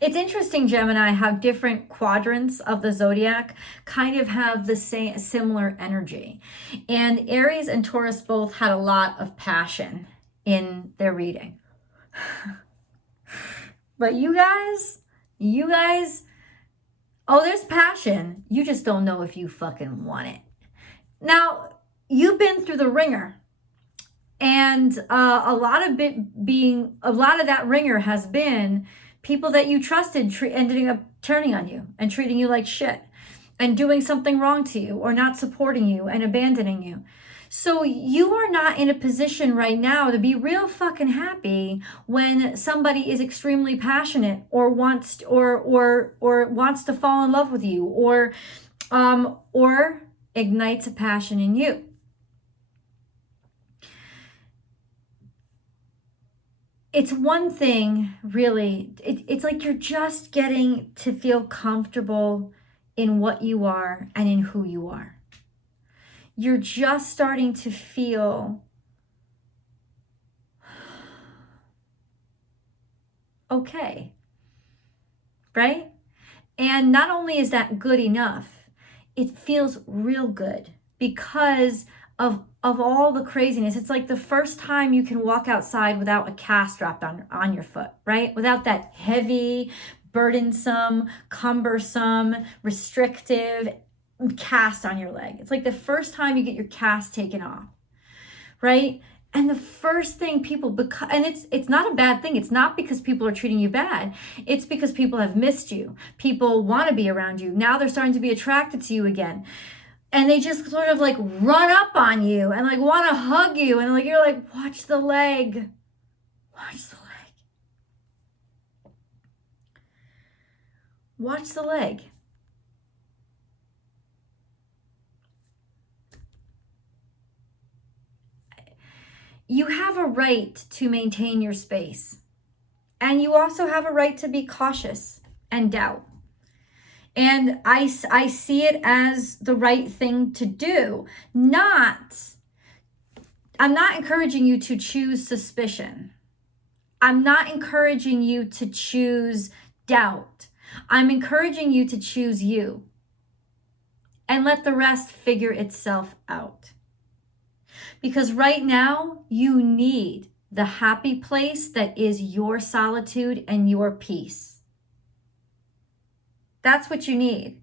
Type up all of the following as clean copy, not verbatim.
It's interesting, Gemini, how different quadrants of the zodiac kind of have the same similar energy. And Aries and Taurus both had a lot of passion in their reading. But you guys, oh, there's passion. You just don't know if you fucking want it. Now, you've been through the ringer. And a lot of that ringer has been people that you trusted ending up turning on you and treating you like shit and doing something wrong to you or not supporting you and abandoning you. So you are not in a position right now to be real fucking happy when somebody is extremely passionate or wants to fall in love with you or ignites a passion in you. It's one thing, really, it's like you're just getting to feel comfortable in what you are and in who you are. You're just starting to feel okay, right? And not only is that good enough, it feels real good because of all the craziness. It's like the first time you can walk outside without a cast wrapped on your foot, right? Without that heavy, burdensome, cumbersome, restrictive cast on your leg. It's like the first time you get your cast taken off, right? And the first thing people, and it's not a bad thing. It's not because people are treating you bad. It's because people have missed you. People want to be around you. Now they're starting to be attracted to you again. And they just sort of like run up on you and like want to hug you. And like, you're like, watch the leg. Watch the leg. Watch the leg. You have a right to maintain your space. And you also have a right to be cautious and doubt. And I see it as the right thing to do. I'm not encouraging you to choose suspicion. I'm not encouraging you to choose doubt. I'm encouraging you to choose you. And let the rest figure itself out. Because right now, you need the happy place that is your solitude and your peace. That's what you need.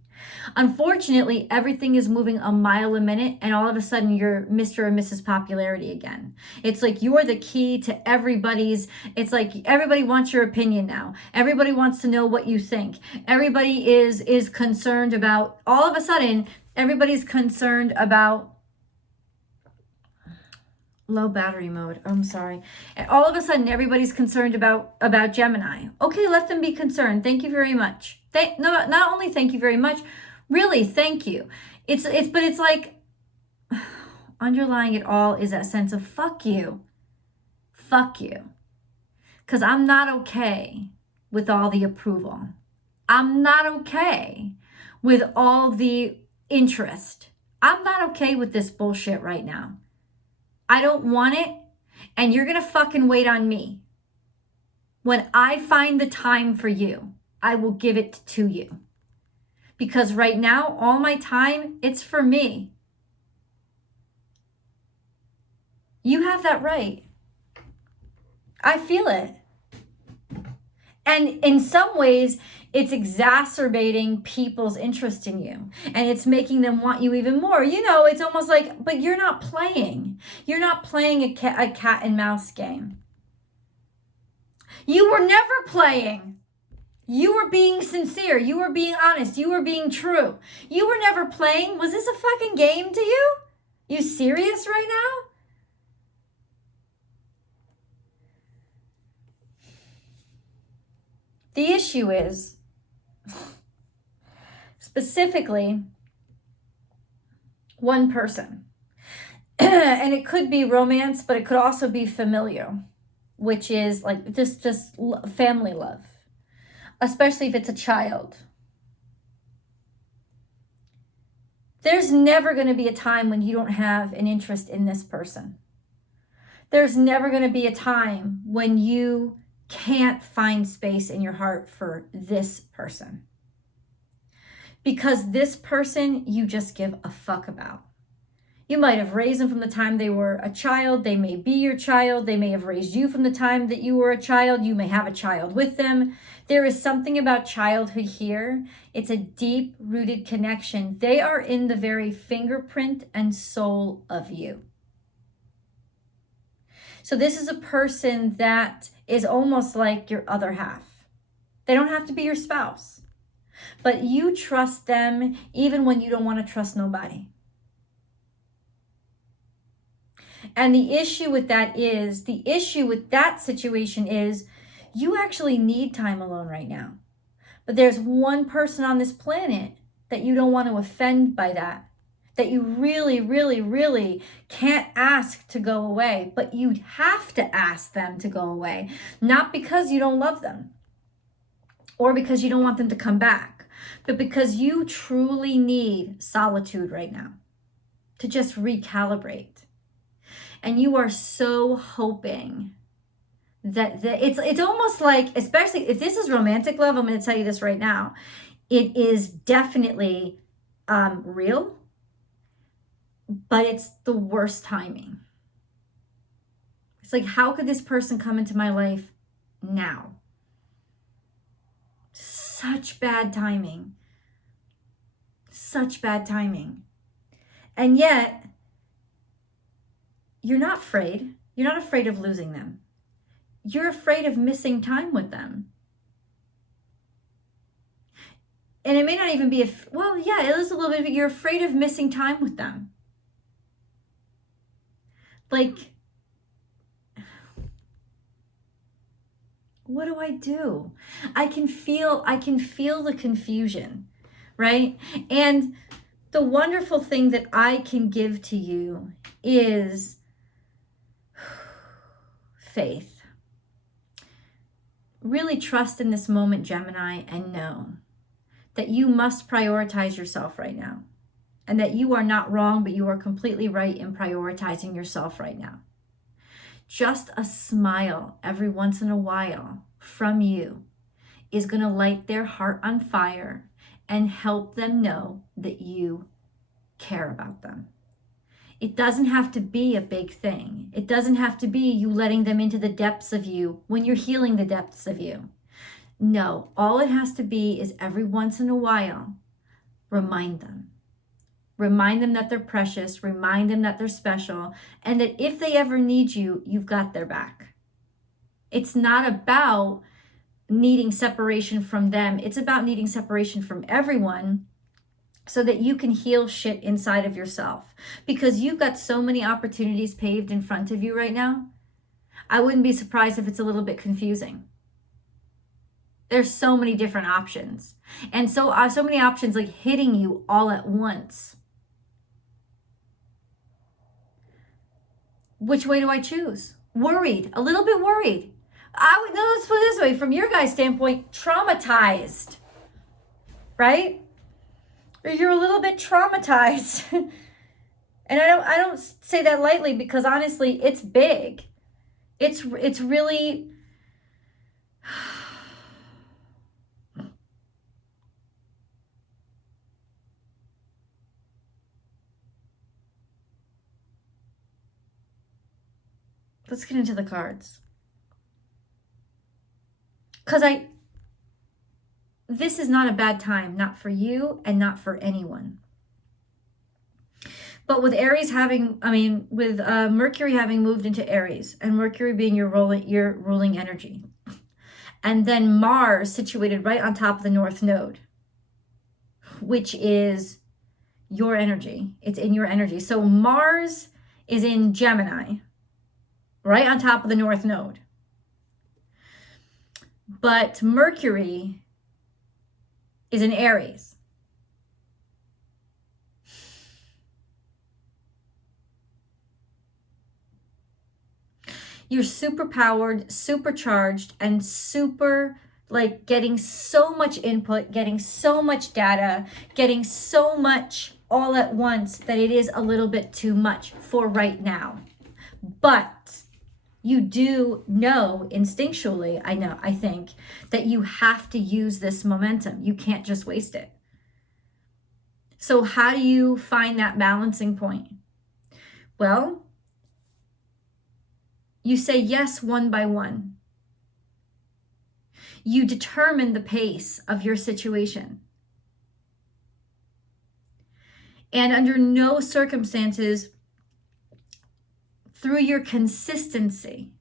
Unfortunately, everything is moving a mile a minute, and all of a sudden you're Mr. or Mrs. Popularity again. It's like you're the key to everybody's, it's like everybody wants your opinion now. Everybody wants to know what you think. Everybody is concerned about, all of a sudden, everybody's concerned about low battery mode. I'm sorry. And all of a sudden, everybody's concerned about Gemini. Okay, let them be concerned. Thank you very much. Not only thank you very much, really thank you. But it's like underlying it all is that sense of fuck you. Fuck you. Because I'm not okay with all the approval. I'm not okay with all the interest. I'm not okay with this bullshit right now. I don't want it, and you're going to fucking wait on me. When I find the time for you, I will give it to you. Because right now, all my time, it's for me. You have that right. I feel it. And in some ways, it's exacerbating people's interest in you. And it's making them want you even more. You know, it's almost like, but you're not playing. You're not playing a cat and mouse game. You were never playing. You were being sincere. You were being honest. You were being true. You were never playing. Was this a fucking game to you? You serious right now? The issue is, specifically, one person. And it could be romance, but it could also be familial, which is like just family love, especially if it's a child. There's never going to be a time when you don't have an interest in this person. There's never going to be a time when you can't find space in your heart for this person. Because this person you just give a fuck about. You might have raised them from the time they were a child. They may be your child. They may have raised you from the time that you were a child. You may have a child with them. There is something about childhood here. It's a deep-rooted connection. They are in the very fingerprint and soul of you. So this is a person that is almost like your other half. They don't have to be your spouse, but you trust them even when you don't want to trust nobody. And the issue with that situation is you actually need time alone right now. But there's one person on this planet that you don't want to offend by that you really, really, really can't ask to go away, but you have to ask them to go away. Not because you don't love them or because you don't want them to come back, but because you truly need solitude right now to just recalibrate. And you are so hoping that it's almost like, especially if this is romantic love, I'm going to tell you this right now, it is definitely real, but it's the worst timing. It's like, how could this person come into my life now? Such bad timing. Such bad timing. And yet, you're not afraid. You're not afraid of losing them. You're afraid of missing time with them. And it may not even be, it is a little bit, but you're afraid of missing time with them. Like, what do I do? I can feel the confusion, right? And the wonderful thing that I can give to you is faith. Really trust in this moment, Gemini, and know that you must prioritize yourself right now. And that you are not wrong, but you are completely right in prioritizing yourself right now. Just a smile every once in a while from you is going to light their heart on fire and help them know that you care about them. It doesn't have to be a big thing. It doesn't have to be you letting them into the depths of you when you're healing the depths of you. No, all it has to be is every once in a while, remind them. Remind them that they're precious. Remind them that they're special. And that if they ever need you, you've got their back. It's not about needing separation from them. It's about needing separation from everyone so that you can heal shit inside of yourself. Because you've got so many opportunities paved in front of you right now. I wouldn't be surprised if it's a little bit confusing. There's so many different options. And so many options like hitting you all at once. Which way do I choose? Worried, a little bit worried. Let's put it this way, from your guys' standpoint, traumatized, right? Or you're a little bit traumatized. And I don't say that lightly because honestly, it's big. It's really, let's get into the cards. Because this is not a bad time, not for you and not for anyone. But with Aries with Mercury having moved into Aries, and Mercury being your ruling energy, and then Mars situated right on top of the North Node, which is your energy. It's in your energy. So Mars is in Gemini, right on top of the North Node. But Mercury is in Aries. You're super powered, supercharged, and super getting so much input, getting so much data, getting so much all at once that it is a little bit too much for right now. But you do know instinctually, I think, that you have to use this momentum. You can't just waste it. So how do you find that balancing point? Well, you say yes one by one. You determine the pace of your situation. And under no circumstances, through your consistency,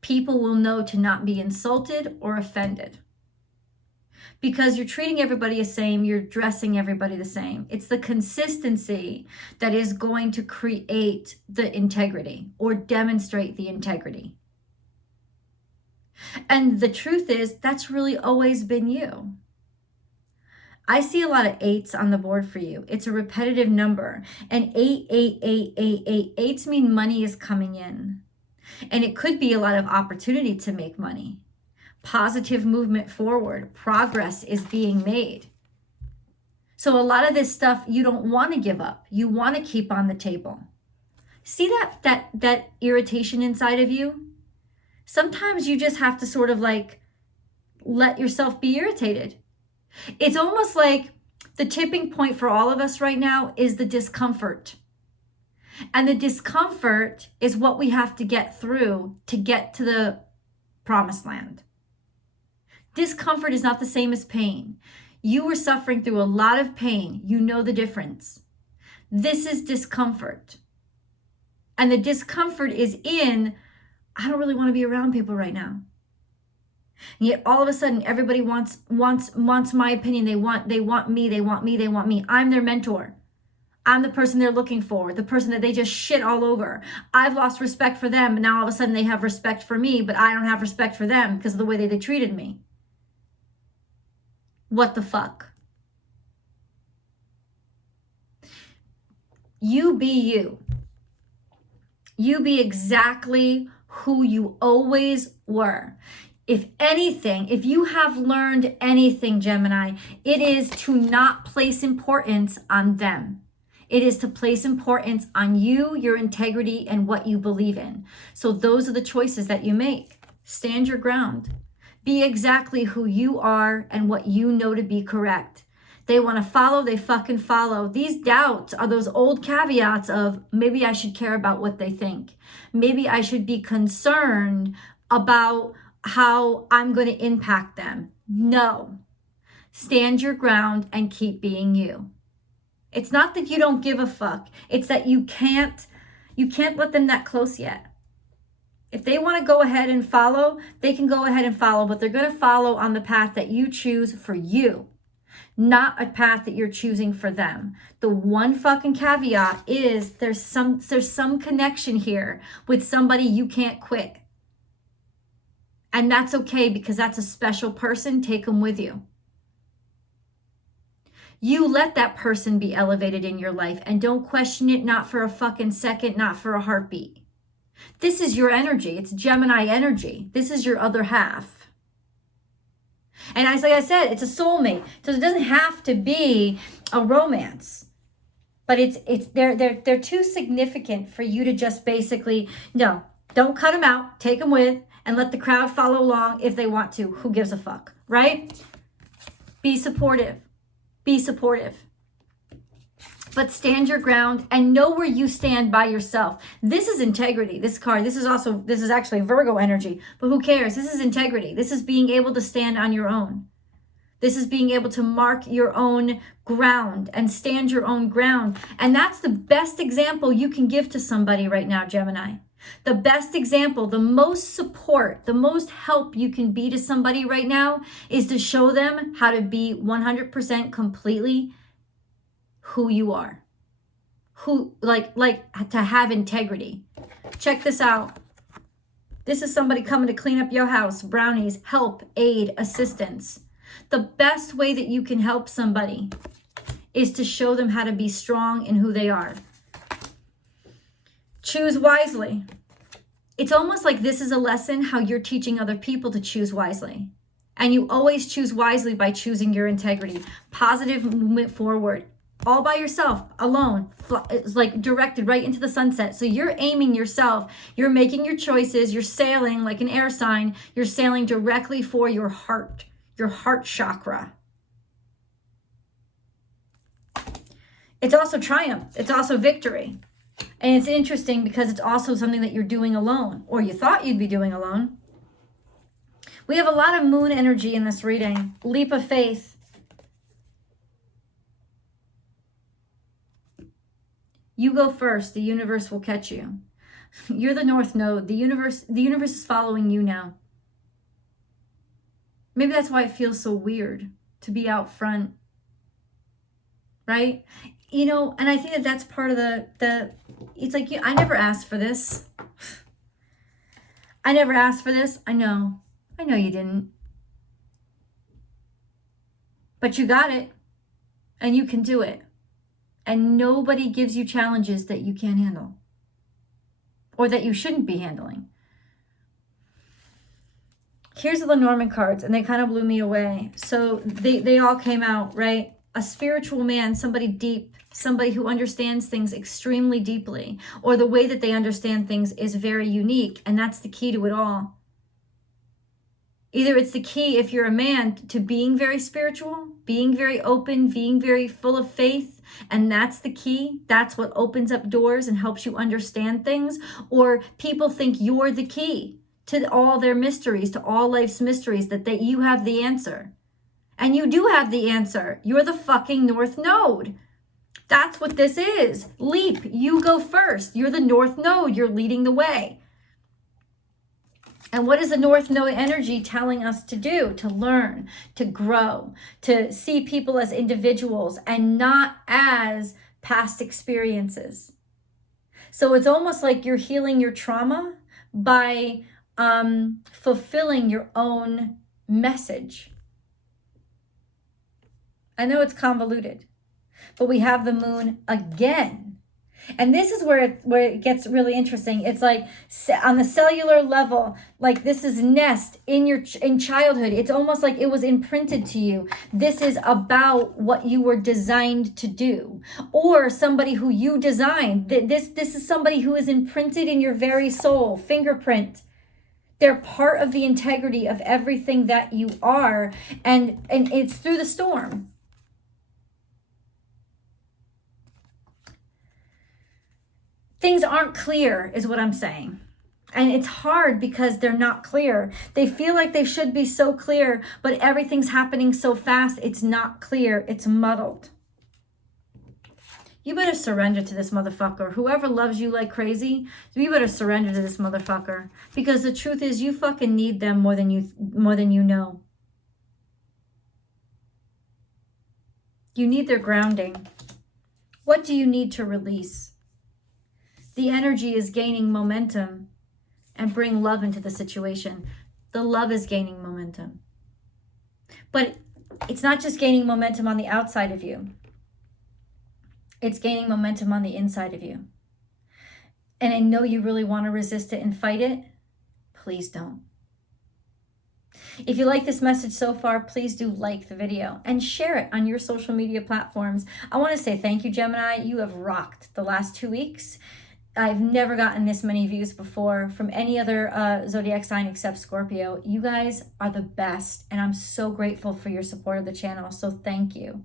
people will know to not be insulted or offended. Because you're treating everybody the same, you're dressing everybody the same. It's the consistency that is going to create the integrity or demonstrate the integrity. And the truth is, that's really always been you. I see a lot of 8s on the board for you. It's a repetitive number. And 8, 8, 8, 8, 8. 8s mean money is coming in. And it could be a lot of opportunity to make money. Positive movement forward. Progress is being made. So a lot of this stuff you don't want to give up. You want to keep on the table. See that irritation inside of you? Sometimes you just have to sort of like let yourself be irritated. It's almost like the tipping point for all of us right now is the discomfort. And the discomfort is what we have to get through to get to the promised land. Discomfort is not the same as pain. You were suffering through a lot of pain. You know the difference. This is discomfort. And the discomfort is in, I don't really want to be around people right now. And yet all of a sudden everybody wants my opinion. They want me. I'm their mentor. I'm the person they're looking for, the person that they just shit all over. I've lost respect for them, and now all of a sudden they have respect for me, but I don't have respect for them because of the way they treated me. What the fuck? You be you. You be exactly who you always were. If anything, if you have learned anything, Gemini, it is to not place importance on them. It is to place importance on you, your integrity, and what you believe in. So those are the choices that you make. Stand your ground. Be exactly who you are and what you know to be correct. They want to follow, they fucking follow. These doubts are those old caveats of maybe I should care about what they think. Maybe I should be concerned about how I'm going to impact them. No. Stand your ground and keep being you. It's not that you don't give a fuck. It's that you can't let them that close yet. If they want to go ahead and follow, they can go ahead and follow, but they're going to follow on the path that you choose for you, not a path that you're choosing for them. The one fucking caveat is there's some connection here with somebody you can't quit. And that's okay because that's a special person. Take them with you. You let that person be elevated in your life and don't question it, not for a fucking second, not for a heartbeat. This is your energy. It's Gemini energy. This is your other half. And as like I said, it's a soulmate. So it doesn't have to be a romance. But they're too significant for you to just basically, no, don't cut them out, take them with, and let the crowd follow along if they want to. Who gives a fuck, right? Be supportive. Be supportive. But stand your ground and know where you stand by yourself. This is integrity. This card, this is actually Virgo energy, but who cares? This is integrity. This is being able to stand on your own. This is being able to mark your own ground and stand your own ground. And that's the best example you can give to somebody right now, Gemini. The best example, the most support, the most help you can be to somebody right now is to show them how to be 100% completely who you are. Who, like to have integrity. Check this out. This is somebody coming to clean up your house, brownies, help, aid, assistance. The best way that you can help somebody is to show them how to be strong in who they are. Choose wisely. It's almost like this is a lesson how you're teaching other people to choose wisely. And you always choose wisely by choosing your integrity. Positive movement forward. all by yourself, alone. It's like directed right into the sunset. So you're aiming yourself. You're making your choices. You're sailing like an air sign. You're sailing directly for your heart chakra. It's also triumph. It's also victory. And it's interesting because it's also something that you're doing alone, or you thought you'd be doing alone. We have a lot of moon energy in this reading. Leap of faith. You go first. The universe will catch you. You're the North Node. The universe is following you now. Maybe that's why it feels so weird to be out front. Right? You know, and I think that that's part of it's like, I never asked for this. I never asked for this. I know you didn't. But you got it. And you can do it. And nobody gives you challenges that you can't handle. Or that you shouldn't be handling. Here's the Lenormand cards, and they kind of blew me away. So they all came out, right? A spiritual man, somebody deep, somebody who understands things extremely deeply, or the way that they understand things is very unique, and that's the key to it all. Either it's the key, if you're a man, to being very spiritual, being very open, being very full of faith, and that's the key. That's what opens up doors and helps you understand things. Or people think you're the key to all their mysteries, to all life's mysteries, that you have the answer. And you do have the answer. You're the fucking North Node. That's what this is. Leap. You go first. You're the North Node. You're leading the way. And what is the North Node energy telling us to do? To learn, to grow, to see people as individuals and not as past experiences. So it's almost like you're healing your trauma by fulfilling your own message. I know it's convoluted, but we have the moon again. And this is where it gets really interesting. It's like on the cellular level, like this is nest in childhood. It's almost like it was imprinted to you. This is about what you were designed to do, or somebody who you designed. This is somebody who is imprinted in your very soul, fingerprint. They're part of the integrity of everything that you are, and it's through the storm. Things aren't clear is what I'm saying. And it's hard because they're not clear. They feel like they should be so clear, but everything's happening so fast, it's not clear. It's muddled. You better surrender to this motherfucker. Whoever loves you like crazy, you better surrender to this motherfucker. Because the truth is, you fucking need them more than you know. You need their grounding. What do you need to release? The energy is gaining momentum, and bring love into the situation. The love is gaining momentum. But it's not just gaining momentum on the outside of you. It's gaining momentum on the inside of you. And I know you really want to resist it and fight it. Please don't. If you like this message so far, please do like the video and share it on your social media platforms. I want to say thank you, Gemini. You have rocked the last 2 weeks. I've never gotten this many views before from any other zodiac sign except Scorpio. You guys are the best, and I'm so grateful for your support of the channel, so thank you.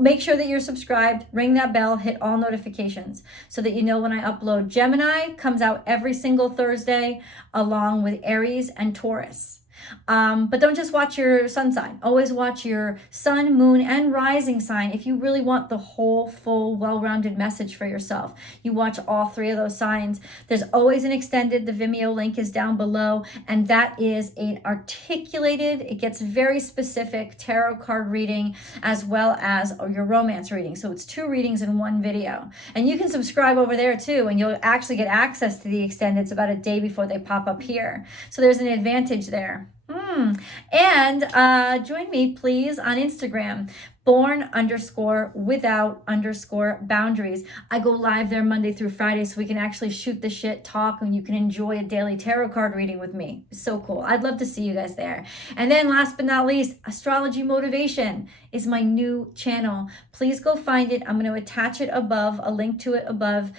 Make sure that you're subscribed, ring that bell, hit all notifications so that you know when I upload. Gemini comes out every single Thursday along with Aries and Taurus. But don't just watch your sun sign. Always watch your sun, moon, and rising sign if you really want the whole, full, well-rounded message for yourself. You watch all 3 of those signs. There's always an extended. The Vimeo link is down below, and that is an articulated, it gets very specific tarot card reading as well as your romance reading. So it's 2 readings in 1 video. And you can subscribe over there too, and you'll actually get access to the extendeds about a day before they pop up here. So there's an advantage there. And join me, please, on Instagram. Born_without_boundaries. I go live there Monday through Friday so we can actually shoot the shit, talk, and you can enjoy a daily tarot card reading with me. So cool. I'd love to see you guys there. And then last but not least, Astrology Motivation is my new channel. Please go find it. I'm going to attach it above, a link to it above.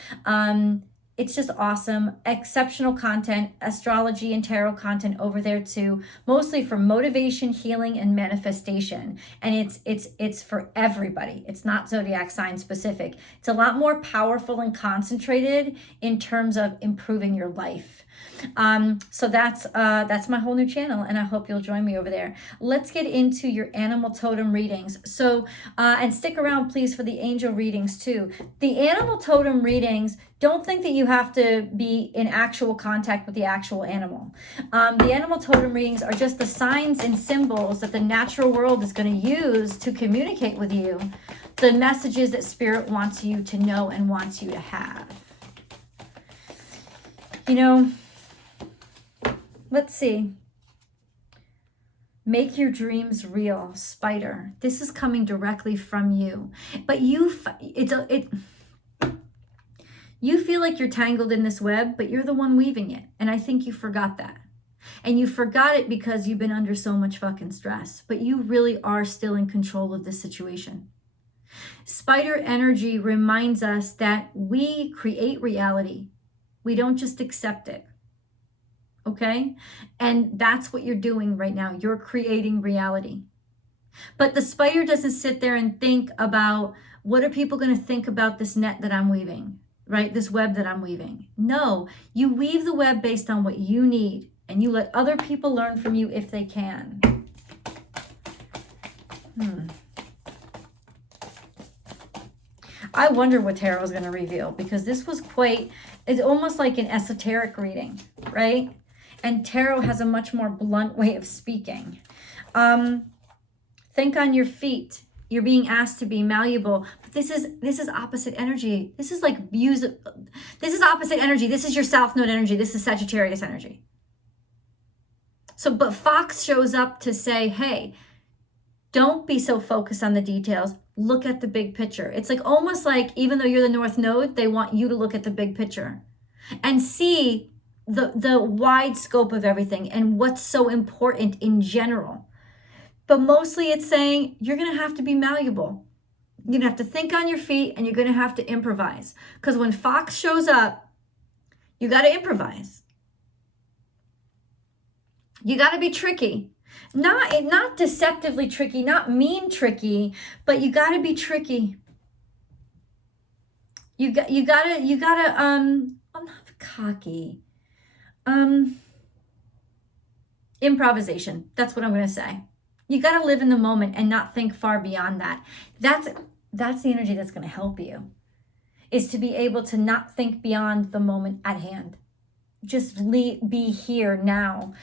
It's just awesome. Exceptional content, astrology and tarot content over there too, mostly for motivation, healing, and manifestation. And it's for everybody. It's not zodiac sign specific. It's a lot more powerful and concentrated in terms of improving your life. So that's my whole new channel, and I hope you'll join me over there. Let's get into your animal totem readings. So, and stick around please for the angel readings too. The animal totem readings, don't think that you have to be in actual contact with the actual animal. The animal totem readings are just the signs and symbols that the natural world is going to use to communicate with you, the messages that spirit wants you to know and wants you to have. You know, let's see. Make your dreams real, spider. This is coming directly from you. But you feel like you're tangled in this web, but you're the one weaving it. And I think you forgot that. And you forgot it because you've been under so much fucking stress. But you really are still in control of this situation. Spider energy reminds us that we create reality. We don't just accept it. Okay? And that's what you're doing right now. You're creating reality. But the spider doesn't sit there and think about, what are people going to think about this net that I'm weaving, right? This web that I'm weaving. No, you weave the web based on what you need, and you let other people learn from you if they can. I wonder what tarot is going to reveal, because this was it's almost like an esoteric reading, right? And tarot has a much more blunt way of speaking. Think on your feet. You're being asked to be malleable. But this is opposite energy. This is like this is opposite energy. This is your South Node energy. This is Sagittarius energy. So, but Fox shows up to say, hey, don't be so focused on the details. Look at the big picture. It's like almost like, even though you're the North Node, they want you to look at the big picture and see the wide scope of everything and what's so important in general. But mostly it's saying you're going to have to be malleable. You're going to have to think on your feet, and you're going to have to improvise. Because when Fox shows up, you got to improvise. You got to be tricky. Not deceptively tricky, not mean tricky, but you got to be tricky. You gotta I'm not cocky. Improvisation. That's what I'm going to say. You got to live in the moment and not think far beyond that. That's the energy that's going to help you, is to be able to not think beyond the moment at hand. Just be here now.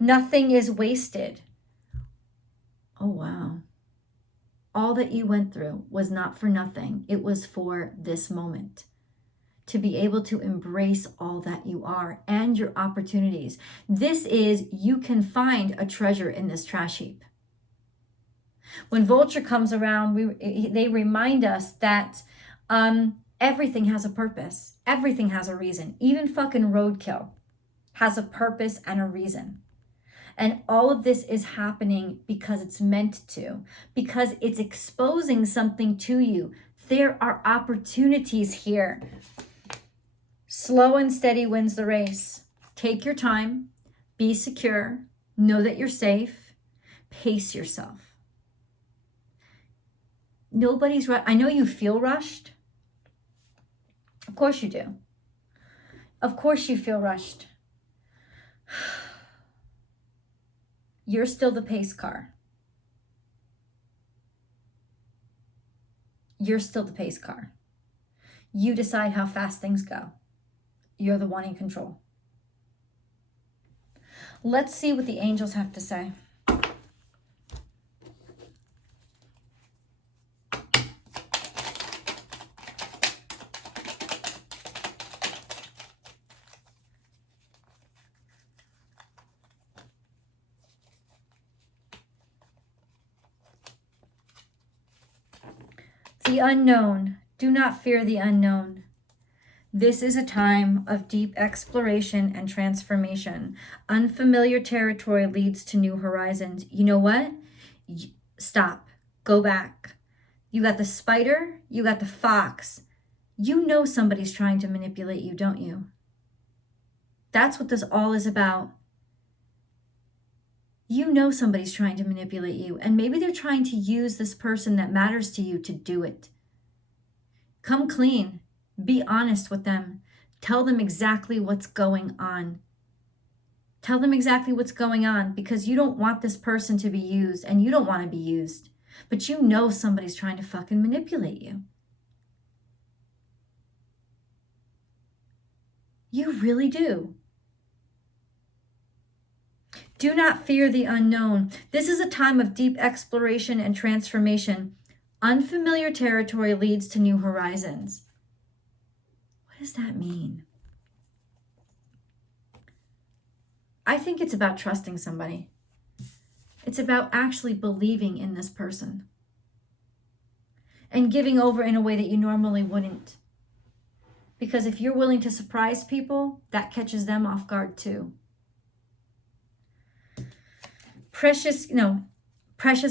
Nothing is wasted. Oh, wow. All that you went through was not for nothing. It was for this moment. To be able to embrace all that you are and your opportunities. You can find a treasure in this trash heap. When Vulture comes around, they remind us that everything has a purpose. Everything has a reason. Even fucking roadkill has a purpose and a reason. And all of this is happening because it's meant to, because it's exposing something to you. There are opportunities here. Slow and steady wins the race. Take your time, be secure, know that you're safe, pace yourself. Nobody's right. I know you feel rushed. Of course you do. Of course you feel rushed. You're still the pace car. You're still the pace car. You decide how fast things go. You're the one in control. Let's see what the angels have to say. The unknown. Do not fear the unknown. This is a time of deep exploration and transformation. Unfamiliar territory leads to new horizons. You know what? Stop. Go back. You got the spider. You got the fox. You know somebody's trying to manipulate you, don't you? That's what this all is about. You know somebody's trying to manipulate you, and maybe they're trying to use this person that matters to you to do it. Come clean. Be honest with them. Tell them exactly what's going on. Tell them exactly what's going on, because you don't want this person to be used, and you don't want to be used. But you know somebody's trying to fucking manipulate you. You really do. Do not fear the unknown. This is a time of deep exploration and transformation. Unfamiliar territory leads to new horizons. What does that mean? I think it's about trusting somebody. It's about actually believing in this person and giving over in a way that you normally wouldn't. Because if you're willing to surprise people, that catches them off guard too. Precious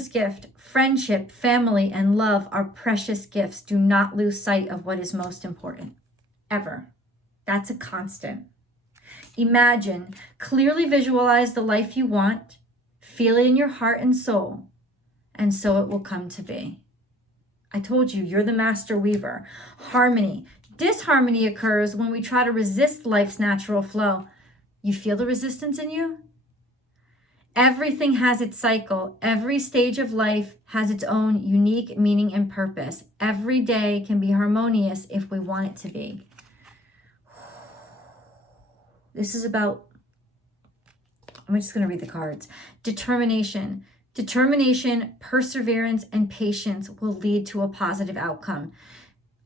gift. Friendship, family, and love are precious gifts. Do not lose sight of what is most important. Ever. That's a constant. Imagine, clearly visualize the life you want, feel it in your heart and soul, and so it will come to be. I told you, you're the master weaver. Harmony. Disharmony occurs when we try to resist life's natural flow. You feel the resistance in you? Everything has its cycle. Every stage of life has its own unique meaning and purpose. Every day can be harmonious if we want it to be. This is about, I'm just going to read the cards. Determination. Determination, perseverance, and patience will lead to a positive outcome.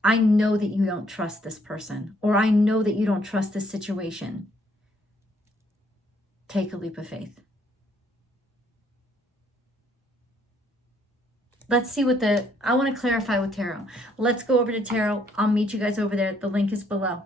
I know that you don't trust this person, or I know that you don't trust this situation. Take a leap of faith. Let's see what I want to clarify with tarot. Let's go over to tarot. I'll meet you guys over there. The link is below.